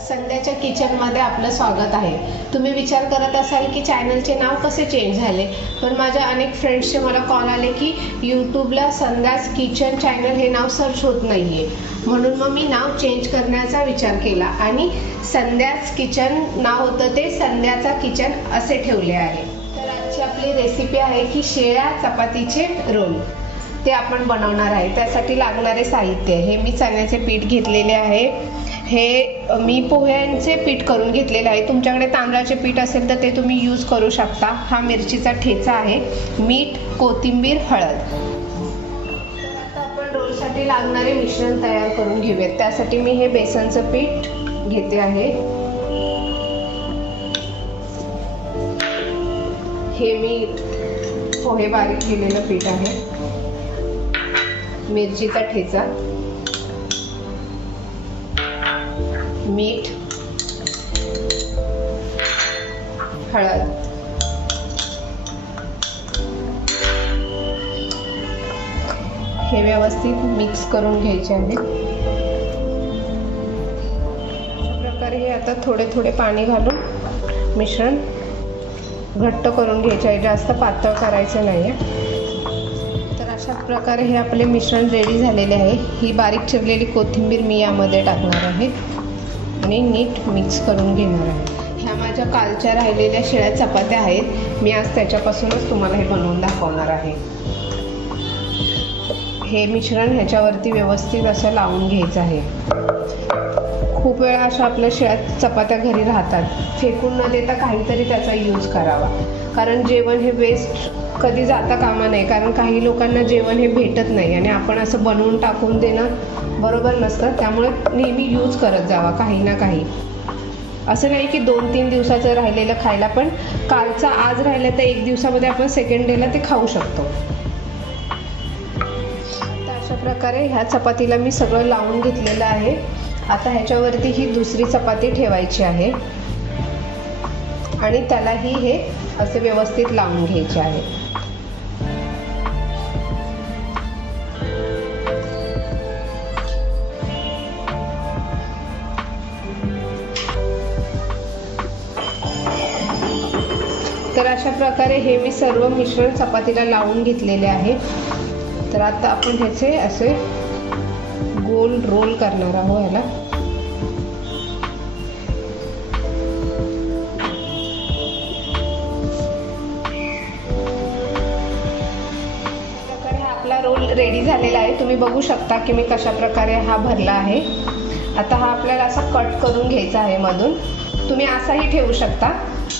संध्याच्या किचनमध्ये आपलं स्वागत आहे। तुम्ही विचार करत असाल की चॅनलचे नाव कसे चेंज झाले, पण माझ्या अनेक फ्रेंड्सचे मला कॉल आले की यूट्यूबला संध्याच किचन चॅनल हे नाव सर्च होत नाहीये, म्हणून मग मी नाव चेंज करण्याचा विचार केला आणि संध्याच किचन नाव होतं ते संध्याचा किचन असे ठेवले आहे। तर आजची आपली रेसिपी आहे की शेळ्या चपातीचे रोल, ते आपण बनवणार आहे। त्यासाठी लागणारे साहित्य हे मी चण्याचे पीठ घेतलेले आहे, हे मी पोह्यांचे पीठ करून घेतलेले आहे। तुमच्याकडे तांदळाचे पीठ असेल तर ते तुम्ही यूज करू शकता। हा मिरचीचा ठेचा आहे, मीठ, कोथिंबीर, हळद। तर आता आपण रोलसाठी लागणारे मिश्रण तयार करून घेऊयात। त्यासाठी मी हे बेसनचं पीठ घेते आहे, हे मी पोहे बारीक केलेलं पीठ आहे, मिरचीचा ठेचा, मीठ, हळद, हे व्यवस्थित मिक्स करून घ्यायचे आहे। अशा प्रकारे हे आता थोडे थोडे पाणी घालून मिश्रण घट्ट करून घ्यायचे आहे, जास्त पातळ करायचं नाही आहे। अशा प्रकारे हे आपले मिश्रण रेडी झालेले आहे। ही बारीक चिरलेली कोथिंबीर मी यामध्ये टाकणार आहे आणि नीट मिक्स करून घेणार आहे। ह्या माझ्या कालच्या राहिलेल्या शेळ्या चपात्या आहेत, मी आज त्याच्यापासूनच तुम्हाला हे बनवून दाखवणार आहे। हे मिश्रण ह्याच्यावरती व्यवस्थित असं लावून घ्यायचं आहे। खूप वेळा अशा आपल्या शेळ्या चपात्या घरी राहतात, फेकून न देता काहीतरी त्याचा यूज करावा, कारण जेवण हे वेस्ट कधी जाता कामा नये। कारण काही लोकांना जेवण हे भेटत नाही आणि आपण असं बनवून टाकून देणं बरोबर नसतं, त्यामुळे नेहमी यूज करत जावा काही ना काही। असं नाही की 2-3 दिवसाचं राहिलेलं खायला, पण कालचा आज राहिलं तर 1 दिवसामध्ये आपण सेकंड डेला ते खाऊ शकतो। तर अशा प्रकारे ह्या चपातीला मी सगळं लावून घेतलेलं आहे। आता ह्याच्यावरती ही दुसरी चपाती ठेवायची आहे आणि त्यालाही हे असे व्यवस्थित लावून घ्यायचे आहे। तर अशा प्रकारे हे मी सर्व मिश्रण चपातीला लावून घेतलेले आहे। तर आता आपण ह्याचे असे गोल रोल करणार आहोत। ह्याला आपला रोल रेडी झालेला आहे। तुम्ही बघू शकता की मी कशा प्रकारे हा भरला आहे। आता हा आपल्याला असा कट करून घ्यायचा आहे मधून, तुम्ही असाही ठेवू शकता,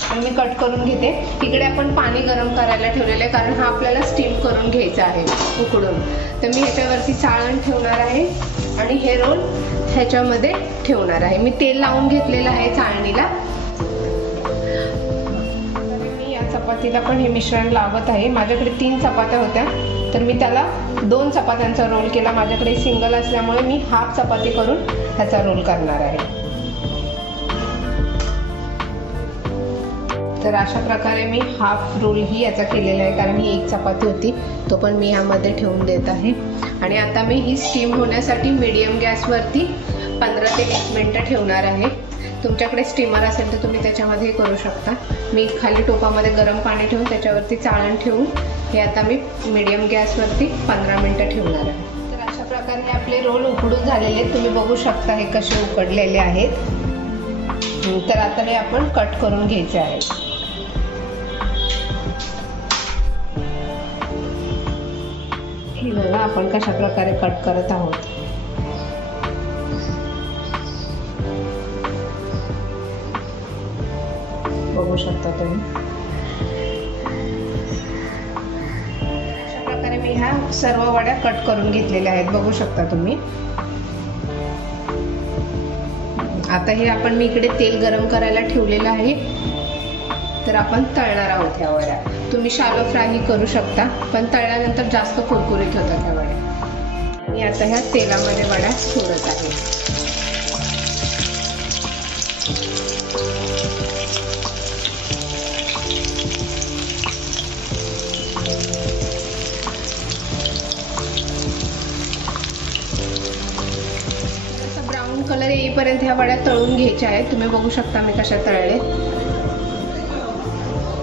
पण मी कट करून घेते। इकडे आपण पाणी गरम करायला ठेवलेलं आहे, कारण हा आपल्याला स्टीम करून घ्यायचा आहे उकडून। तर मी ह्याच्यावरती चाळण ठेवणार आहे आणि हे रोल ह्याच्यामध्ये ठेवणार आहे। मी तेल लावून घेतलेलं आहे चाळणीला। मी या चपातीला पण हे मिश्रण लावत आहे। माझ्याकडे 3 चपात्या होत्या, तर मी त्याला 2 चपात्यांचा रोल केला। माझ्याकडे सिंगल असल्यामुळे मी हाफ चपाती करून ह्याचा रोल करणार आहे। तर अशा प्रकारे मी हाफ रोल ही याचा केलेला आहे, कारण ही 1 चपाती होती, तो पण मी यामध्ये ठेवून देत आहे। आणि आता मी ही स्टीम होण्यासाठी मीडियम गॅसवरती 15 ते 20 मिनिटं ठेवणार आहे। तुमच्याकडे स्टीमर असेल तर तुम्ही त्याच्यामध्ये करू शकता। मी खाली टोपामध्ये गरम पाणी ठेवून त्याच्यावरती चाळण ठेवून हे आता मी मीडियम गॅसवरती 15 मिनिटं ठेवणार आहे। तर अशा प्रकारे आपले रोल उकडून झालेले आहेत, तुम्ही बघू शकता हे कसे उकडलेले आहेत। तर आता हे आपण कट करून घ्यायचे आहे। हे बघा आपण कशा प्रकारे कट करत आहोत। बघू शकता तुम्ही अशा प्रकारे मी ह्या सर्व वड्या कट करून घेतलेल्या आहेत, बघू शकता तुम्ही। आता हे आपण मी इकडे तेल गरम करायला ठेवलेलं आहे, तर आपण तळणार आहोत ह्या वड्या। तुम्ही शालो फ्रायही करू शकता, पण तळल्यानंतर जास्त कुरकुरीत होतात ह्या वड्या। मी आता ह्या तेलामध्ये वड्या सोडत आहे। कलर येईपर्यंत ह्या वड्या तळून घ्यायच्या आहेत. तुम्ही बघू शकता मी कशा तळले.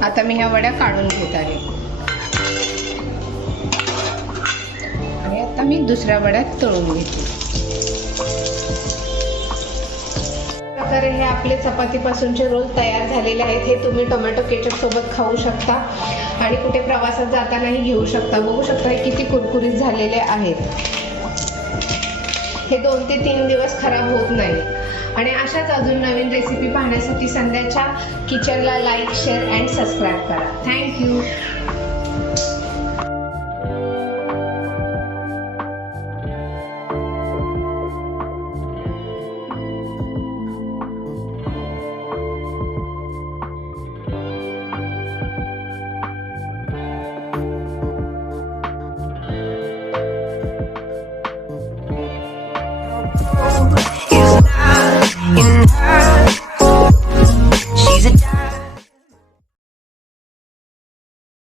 आता मी ह्या वड्या काढून घेत आहे आणि आता मी दुसऱ्या वड्या तळून घेते. प्रकारे हे आपले चपातीपासूनचे रोल तयार झालेले आहेत. हे तुम्ही टोमॅटो केचप सोबत खाऊ शकता आणि कुठे प्रवासात जातानाही घेऊ शकता. बघू शकता हे किती कुरकुरीत झालेले आहेत. हे 2 ते 3 दिवस खराब होत नाही. आणि अशाच अजून नवीन रेसिपी पाहण्यासाठी संध्याच्या किचनला लाईक, शेअर अँड सबस्क्राईब करा. थँक्यू.